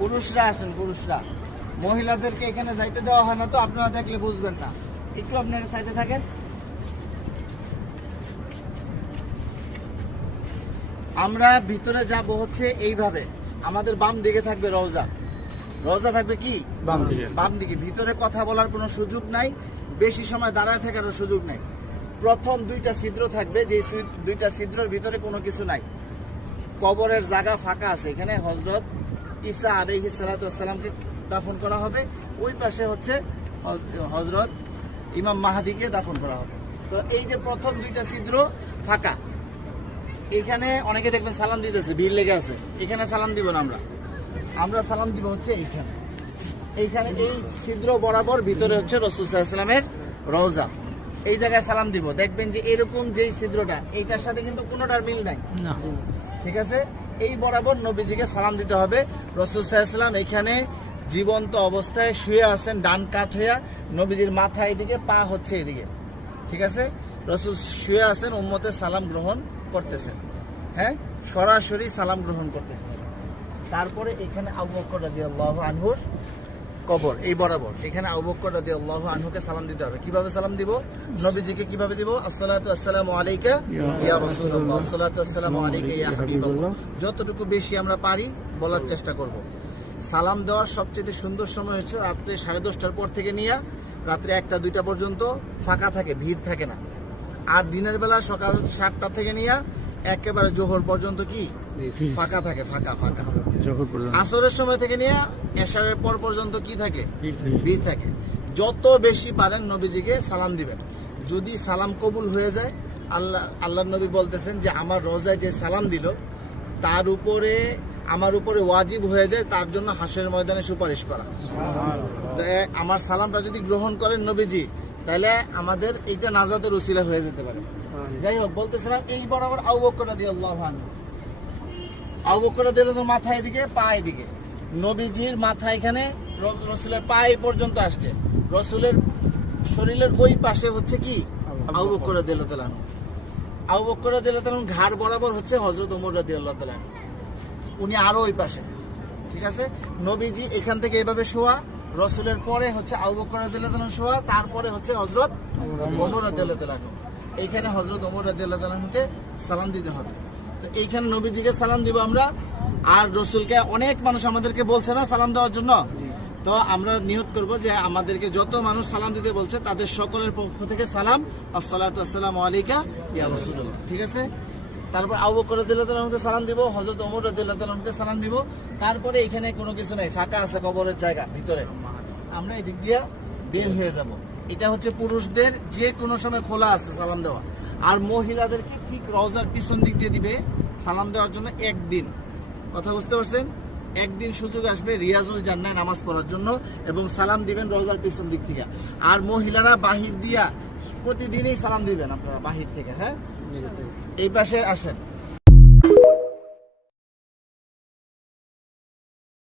পুরুষরা আসেন, পুরুষরা। মহিলাদেরকে এখানে যাইতে দেওয়া হয় না, তো আপনারা দেখলে বুঝবেন না। একটু আপনারা সাইডে থাকেন। আমরা ভিতরে যাব হচ্ছে এইভাবে। আমাদের বাম দিকে থাকবে রওজা। রওজা থাকবে কি বাম দিকে। ভিতরে কথা বলার কোনো সুযোগ নাই, বেশি সময় দাঁড়ায় থাকারও সুযোগ নাই। প্রথম দুইটা ছিদ্র থাকবে, যে দুইটা ছিদ্রের ভিতরে কোনো কিছু নাই। কবরের জায়গা ফাঁকা আছে। এখানে হযরত ঈসা আলাইহিস সালাতু ওয়াস সালামকে দাফন করা হবে। ওই পাশে হচ্ছে হযরত ইমাম মাহদিকে দাফন করা হবে। তো এই যে প্রথম দুইটা ছিদ্র ফাঁকা, এখানে অনেকে দেখবেন সালাম দিতেছে, ভিড় লেগে আছে। এখানে সালাম দিব না, আমরা সালাম দিব হচ্ছে এইখানে। এইখানে এই ছিদ্র বরাবর ভিতরে হচ্ছে রাসূল সাল্লাল্লাহু আলাইহি ওয়াসাল্লামের রওজা। এই জায়গায় সালাম দিব। দেখবেন যে এরকম যেই ছিদ্রটা, এইটার সাথে কিন্তু কোনোটার মিল নাই, ঠিক আছে? এই বরাবর নবীজিকে সালাম দিতে হবে। রাসূল সাল্লাল্লাহু আলাইহি ওয়াসাল্লাম এখানে জীবন্ত অবস্থায় শুয়ে আছেন, ডান কাত হইয়া। নবীজির মাথা এদিকে, পা হচ্ছে এদিকে, ঠিক আছে? রাসূল শুয়ে আছেন, উম্মতের সালাম গ্রহণ করতেছেন। হ্যাঁ, সরাসরি সালাম গ্রহণ করতেছেন। তারপরে এখানে আবু বকর রাদিয়াল্লাহু আনহুর কবর, এই বরাবর এখানে আবু বকর রাদিয়াল্লাহু আনহুকে সালাম দিতে হবে। কিভাবে সালাম দিব? নবীজিকে কিভাবে দিব? আসসালাতু আসসালামু আলাইকা ইয়া রাসূলুল্লাহ, আসসালাতু আসসালামু আলাইকা ইয়া হাবিবাল্লাহ। যতটুকু বেশি আমরা পারি বলার চেষ্টা করব। সালাম দেওয়ার সবচেয়ে সুন্দর সময় হচ্ছে রাত্রে 10:30টার পর থেকে নিয়ে রাত্রে 1টা-2টা পর্যন্ত ফাঁকা থাকে, ভিড় থাকে না। আর দিনের বেলা সকাল 7টা থেকে নিয়ে একেবারে জোহর পর্যন্ত কি ফাঁকা থাকে, ফাঁকা। আসরের সময় থেকে নিয়ে এশারের পর পর্যন্ত কি থাকে? ভিড় থাকে। যত বেশি পারেন নবীজিকে সালাম দিবেন। যদি সালাম কবুল হয়ে যায়, আল্লাহর নবী বলতেছেন যে আমার রোজায় যে সালাম দিল তার উপরে, আমার উপরে ওয়াজিব হয়ে যায় তার জন্য হাসরের ময়দানে সুপারিশ করা। আমার সালামটা যদি গ্রহণ করেন নবীজি, তাহলে আমাদের এইটা নাজাতের উসিলা হয়ে যেতে পারে। যাই হোক, বলতেছিলাম এই বরাবর আবু বকর রাদিয়াল্লাহু আনহু, আবু বকর রাদিয়াল্লাহু আনহু মাথা এদিকে, পা এদিকে। নবীজির মাথা এখানে, রাসূলের পা এই পর্যন্ত আসছে। রাসূলের শরীরের ওই পাশে হচ্ছে কি আবু বকর রাদিয়াল্লাহু তাআলা। আবু বকর রাদিয়াল্লাহু তাআলা ঘাড় বরাবর হচ্ছে হযরত ওমর রাদিয়াল্লাহু তাআলা, উনি আরো ওই পাশে, ঠিক আছে? নবীজি এখান থেকে এইভাবে শোয়া, রাসূলের পরে হচ্ছে আবু বকর রাদিয়াল্লাহু তাআলা শোয়া, তারপরে হচ্ছে হযরত ওমর রাদিয়াল্লাহু তাআলা। এইখানে হযরত ওমর রাদিয়াল্লাহু তাআলাকে সালাম দিতে হবে। তো এইখানে নবীজিকে সালাম দিব আমরা। আর রাসূলকে অনেক মানুষ আমাদেরকে বলছে না সালাম দেওয়ার জন্য, তো আমরা নিয়ত করব যে আমাদেরকে যত মানুষ সালাম দিতে বলছে তাদের সকলের পক্ষ থেকে সালাম, আসসালাতু আসসালামু আলাইকা ইয়া রাসূলুল্লাহ, ঠিক আছে? তারপর আবু বকর রাদিয়াল্লাহু তাআলাকে সালাম দিব, হযরত ওমর রাদিয়াল্লাহু তাআলাকে সালাম দিব। তারপরে এখানে কোনো কিছু নাই, ফাঁকা আছে কবরের জায়গা ভিতরে। আমরা এই দিক দিয়ে বের হয়ে যাব। এটা হচ্ছে পুরুষদের যে কোনো সময় খোলা আছে সালাম দেওয়া। আর মহিলাদেরকে ঠিক রওজার পিছন দিক দিয়ে দিবে সালাম দেওয়ার জন্য একদিন। কথা বুঝতে পারছেন? একদিন সুযোগ আসবে রিয়াজুল জান্নাহ নামাজ পড়ার জন্য, এবং সালাম দিবেন রওজার পিছন দিক থেকে। আর মহিলারা বাহির দিয়া প্রতিদিনই সালাম দিবেন আপনারা বাহির থেকে। হ্যাঁ, এই পাশে আসেন।